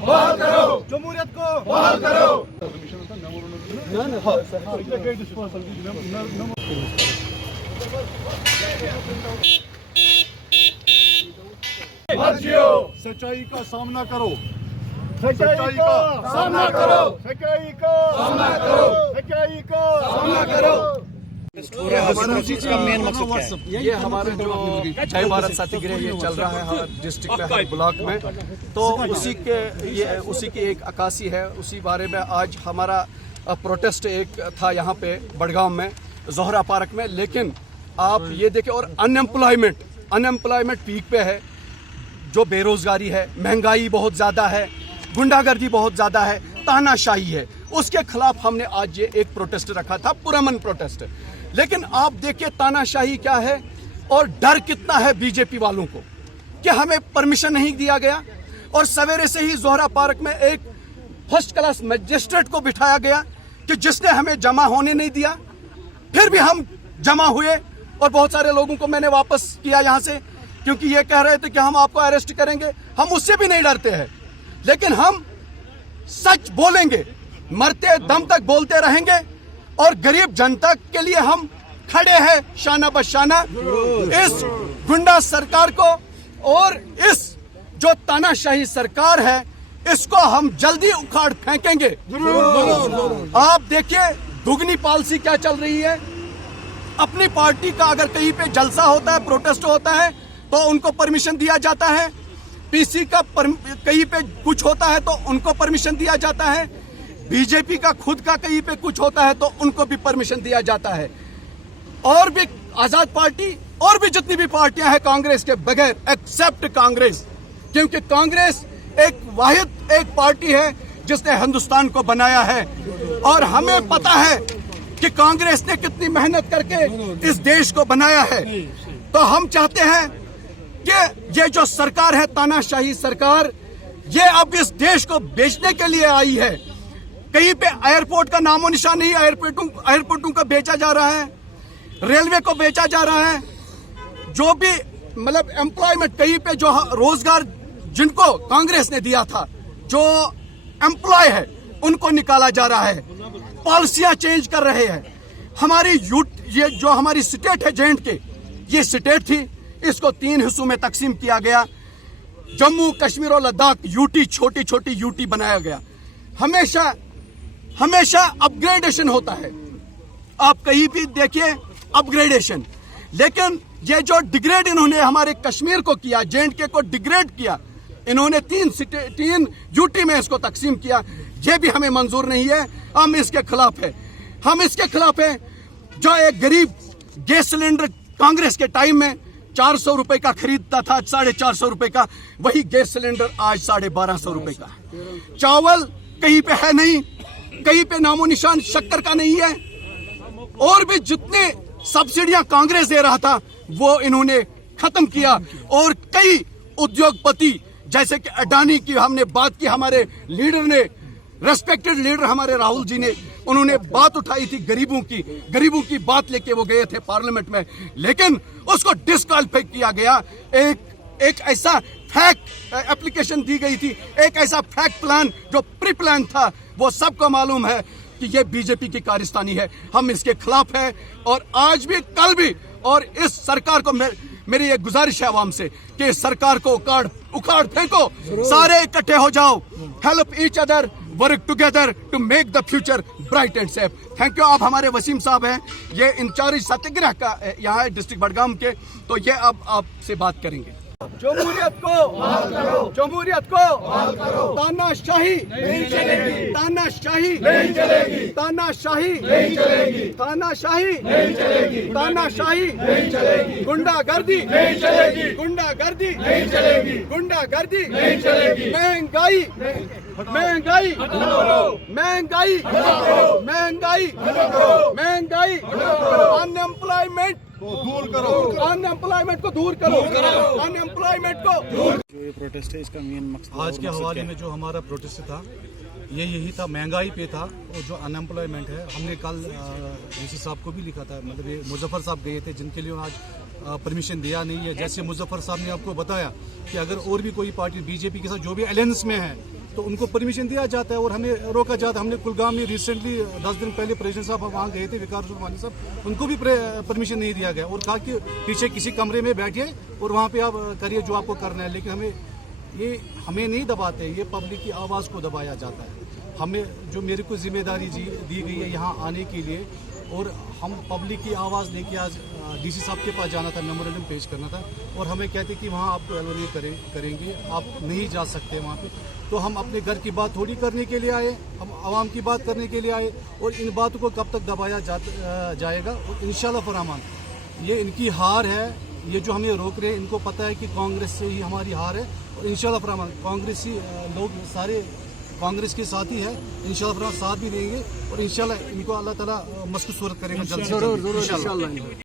बहाल करो, जमहूरियत को बहाल करो। सच्चाई का सामना करो, सच्चाई का सामना करो, सच्चाई का सामना करो, सच्चाई का सामना करो। ये हमारा जो जय भारत सत्याग्रह ये चल रहा है हर डिस्ट्रिक्ट में, हर ब्लॉक में, तो उसी की एक अक्कासी है। उसी बारे में आज हमारा प्रोटेस्ट एक था यहाँ पे बड़गांव में जोहरा पार्क में। लेकिन आप ये देखें, और अनएम्प्लॉयमेंट पीक पे है, जो बेरोजगारी है, महंगाई बहुत ज़्यादा है, गुंडागर्दी बहुत ज़्यादा है, तानाशाही है, उसके खिलाफ हमने आज ये एक प्रोटेस्ट रखा था, पुरअमन प्रोटेस्ट। लेकिन आप देखिए तानाशाही क्या है और डर कितना है बीजेपी वालों को कि हमें परमिशन नहीं दिया गया। और सवेरे से ही जोहरा पार्क में एक फर्स्ट क्लास मजिस्ट्रेट को बिठाया गया कि जिसने हमें जमा होने नहीं दिया। फिर भी हम जमा हुए और बहुत सारे लोगों को मैंने वापस किया यहाँ से, क्योंकि ये कह रहे थे कि हम आपको अरेस्ट करेंगे। हम उससे भी नहीं डरते हैं, लेकिन हम सच बोलेंगे, मरते दम तक बोलते रहेंगे और गरीब जनता के लिए हम खड़े हैं शाना बशाना। इस गुंडा सरकार को और इस जो तानाशाही सरकार है, इसको हम जल्दी उखाड़ फेंकेंगे। आप देखिए दुगनी पॉलिसी क्या चल रही है। अपनी पार्टी का अगर कहीं पे जलसा होता है, प्रोटेस्ट होता है, तो उनको परमिशन दिया जाता है। पीसी का कहीं पे कुछ होता है तो उनको परमिशन दिया जाता है। बीजेपी का खुद का कहीं पे कुछ होता है तो उनको भी परमिशन दिया जाता है। और भी आजाद पार्टी और भी जितनी भी पार्टियां हैं कांग्रेस के बगैर, एक्सेप्ट कांग्रेस, क्योंकि कांग्रेस एक वाहिद एक पार्टी है जिसने हिंदुस्तान को बनाया है। और हमें पता है कि कांग्रेस ने कितनी मेहनत करके इस देश को बनाया है। तो हम चाहते हैं कि ये जो सरकार है, तानाशाही सरकार, ये अब इस देश को बेचने के लिए आई है। कहीं पे एयरपोर्ट का नामो निशान नहीं, एयरपोर्टों को बेचा जा रहा है, रेलवे को बेचा जा रहा है। जो भी मतलब एम्प्लॉयमेंट, कहीं पे जो रोजगार जिनको कांग्रेस ने दिया था, जो एम्प्लॉय है, उनको निकाला जा रहा है। पॉलिसियां चेंज कर रहे हैं। हमारी ये जो हमारी स्टेट है J&K, ये स्टेट थी, इसको 3 हिस्सों में तकसीम किया गया। जम्मू कश्मीर और लद्दाख यूटी, छोटी छोटी यूटी बनाया गया। हमेशा अपग्रेडेशन होता है, आप कहीं भी देखिए अपग्रेडेशन। लेकिन ये जो डिग्रेड इन्होंने हमारे कश्मीर को किया, J&K को डिग्रेड किया, इन्होंने 3 यूटी में इसको तकसीम किया, ये भी हमें मंजूर नहीं है। हम इसके खिलाफ है। हम इसके खिलाफ है जो एक गरीब गैस सिलेंडर कांग्रेस के टाइम में 400 रुपए का खरीदता था, 450 रुपए का, वही गैस सिलेंडर आज 1250 रुपए का है। चावल कहीं पे है नहीं, कहीं पे नामो निशान शक्कर का नहीं है। और भी जितने सब्सिडियां कांग्रेस दे रहा था वो इन्होंने खत्म किया। और कई उद्योगपति जैसे कि अडानी की हमने बात की, हमारे लीडर ने, रेस्पेक्टेड लीडर हमारे राहुल जी ने, उन्होंने बात उठाई थी गरीबों की बात लेके वो गए थे पार्लियामेंट में, लेकिन उसको डिस्क्वालीफाई किया गया। एक ऐसा फैक्ट एप्लीकेशन दी गई थी, एक ऐसा फैक्ट प्लान जो प्री प्लान था, वो सबको मालूम है कि ये बीजेपी की कारस्तानी है। हम इसके खिलाफ है और आज भी कल भी। और इस सरकार को मेरी एक गुजारिश है आवाम से कि इस सरकार को उखाड़ फेंको, सारे इकट्ठे हो जाओ, help each other, work together to make the future bright and safe. Thank you. आप हमारे वसीम साहब हैं, ये इंचार्ज सत्याग्रह का यहाँ है डिस्ट्रिक्ट बड़गाम के, तो ये अब आपसे बात करेंगे। जमहूरियत को बहाल करो, जमहूरियत को बहाल करो। तानाशाही नहीं चलेगी, तानाशाही नहीं चलेगी, तानाशाही नहीं चलेगी, तानाशाही नहीं चलेगी, तानाशाही नहीं चलेगी, गुंडागर्दी नहीं चलेगी, गुंडागर्दी नहीं चलेगी, गुंडागर्दी नहीं चलेगी। महंगाई महंगाई महंगाई महंगाई महंगाई, अनएम्प्लॉयमेंट को दूर करो, अनएम्प्लॉयमेंट को दूर करो, अनएम्प्लॉयमेंट को दूर। जो ये प्रोटेस्ट है, इसका मेन मकसद आज के हवाले में जो हमारा प्रोटेस्ट था, ये यही था, महंगाई पे था और जो अनएम्प्लॉयमेंट है। हमने कल डीसी साहब को भी लिखा था, मतलब ये मुजफ्फर साहब गए थे जिनके लिए आज परमिशन दिया नहीं है। जैसे मुजफ्फर साहब ने आपको बताया कि अगर और भी कोई पार्टी बीजेपी के साथ जो भी अलायंस में है, तो उनको परमिशन दिया जाता है और हमें रोका जाता है। हमने कुलगाम में रिसेंटली 10 दिन पहले प्रेसिडेंट साहब वहाँ गए थे, विकार उस्मानी साहब, उनको भी परमिशन नहीं दिया गया और कहा कि पीछे किसी कमरे में बैठिए और वहाँ पे आप करिए जो आपको करना है। लेकिन हमें नहीं दबाते, ये पब्लिक की आवाज़ को दबाया जाता है। हमें जो मेरे को जिम्मेदारी दी गई है यहाँ आने के लिए, और हम पब्लिक की आवाज़ लेके आज डीसी साहब के पास जाना था, मेमोरेंडम पेश करना था, और हमें कहते कि वहाँ आपको एलो नहीं करेंगे, आप नहीं जा सकते वहाँ पे। तो हम अपने घर की बात थोड़ी करने के लिए आए, हम आवाम की बात करने के लिए आए, और इन बातों को कब तक दबाया जाएगा। और इंशाल्लाह फरमान ये इनकी हार है, ये जो हमें रोक रहे हैं इनको पता है कि कांग्रेस से ही हमारी हार है, और इंशाल्लाह फरमान कांग्रेसी लोग सारे कांग्रेस के साथ ही है, इंशाल्लाह फरमान साथ भी देंगे, और इंशाल्लाह इनको अल्लाह ताला मस्कुद सूरत करेगा जल्द से जल्द इंशाल्लाह।